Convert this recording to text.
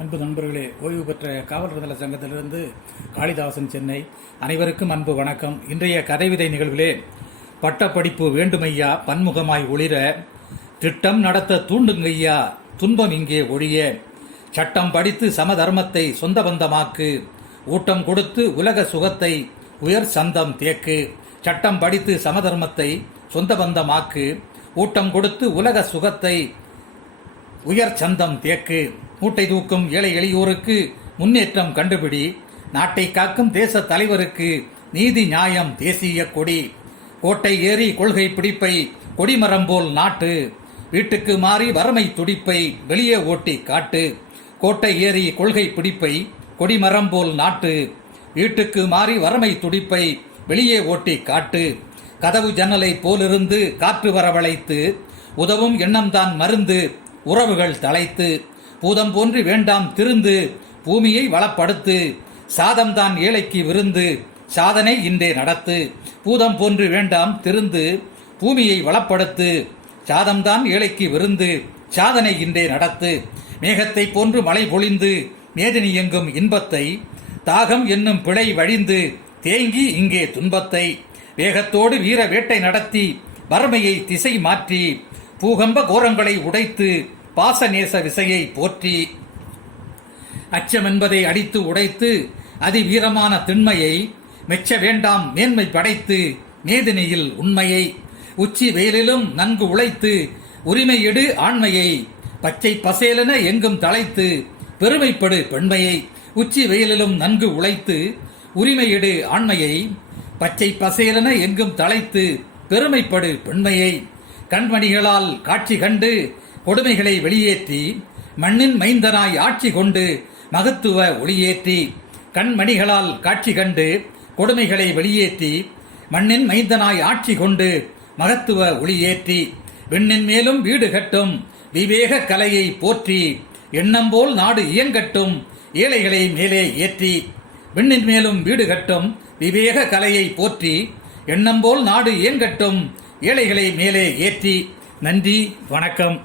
அன்பு நண்பர்களே ஓய்வு பெற்ற காவல் நல சங்கத்திலிருந்து காளிதாசன் சென்னை. அனைவருக்கும் அன்பு வணக்கம். இன்றைய கதைவிதை நிகழ்விலே பட்டப்படிப்பு வேண்டுமையா பன்முகமாய் ஒளிர திட்டம் நடத்த தூண்டுங்கய்யா துன்பம் இங்கே ஒழிய சட்டம் படித்து சமதர்மத்தை சொந்த பந்தமாக்கு ஊட்டம் கொடுத்து உலக சுகத்தை உயர் சந்தம் தேக்கு சட்டம் படித்து சமதர்மத்தை சொந்த பந்தமாக்கு ஊட்டம் கொடுத்து உலக சுகத்தை உயர் சந்தம் தேக்கு மூட்டை தூக்கும் ஏழை எளியோருக்கு முன்னேற்றம் கண்டுபிடி. நாட்டை காக்கும் தேச தலைவருக்கு நீதி நியாயம் தேசிய கொடி. கோட்டை ஏறி கொள்கை பிடிப்பை கொடிமரம் போல் நாட்டு. வீட்டுக்கு மாறி வறுமை துடிப்பை வெளியே ஓட்டி காட்டு. கோட்டை ஏறி கொள்கை பிடிப்பை கொடிமரம் போல் நாட்டு. வீட்டுக்கு மாறி வறுமை துடிப்பை வெளியே ஓட்டி காட்டு. கதவு ஜன்னலை போலிருந்து காற்று வரவழைத்து உதவும் எண்ணம்தான் மருந்து உறவுகள் தலைத்து பூதம் போன்று வேண்டாம் திருந்து பூமியை வளப்படுத்து சாதம்தான் ஏழைக்கு விருந்து சாதனை இன்றே நடத்து. பூதம் போன்று வேண்டாம் திருந்து பூமியை வளப்படுத்து சாதம்தான் ஏழைக்கு விருந்து சாதனை இன்றே நடத்து. மேகத்தை போன்று மழை பொழிந்து மேதினி எங்கும் இன்பத்தை தாகம் என்னும் பிழை வழிந்து தேங்கி இங்கே துன்பத்தை. வேகத்தோடு வீர வேட்டை நடத்தி வறுமையை திசை மாற்றி பூகம்ப கோரங்களை உடைத்து பாசநேச விசையை போற்றி அச்சம் என்பதை அடித்து உடைத்து அதிவீரமான திண்மையை மெச்ச வேண்டாம் மேன்மை படைத்து நேதினியில் உண்மையை உச்சி வெயிலிலும் நன்கு உழைத்து உரிமை எடு ஆண்மையை பச்சை பசேலென எங்கும் தலைத்து பெருமைப்படு பெண்மையை உச்சி வெயிலிலும் நன்கு உழைத்து உரிமையிடு ஆண்மையை பச்சை பசேலென எங்கும் தலைத்து பெருமைப்படு பெண்மையை கண்மணிகளால் காட்சி கண்டு கொடுமைகளை வெளியேற்றி மண்ணின் மைந்தனாய் ஆட்சி கொண்டு மகத்துவ ஒளியேற்றி கண்மணிகளால் காட்சி கண்டு கொடுமைகளை வெளியேற்றி மண்ணின் மைந்தனாய் ஆட்சி கொண்டு மகத்துவ ஒளியேற்றி விண்ணின் மேலும் வீடு கட்டும் விவேக கலையை போற்றி எண்ணம் போல் நாடு இயங்கட்டும் ஏழைகளை மேலே ஏற்றி விண்ணின் மேலும் வீடு கட்டும் விவேக கலையை போற்றி எண்ணம் போல் நாடு இயங்கட்டும் ஏழைகளை மேலே ஏற்றி நன்றி வணக்கம்.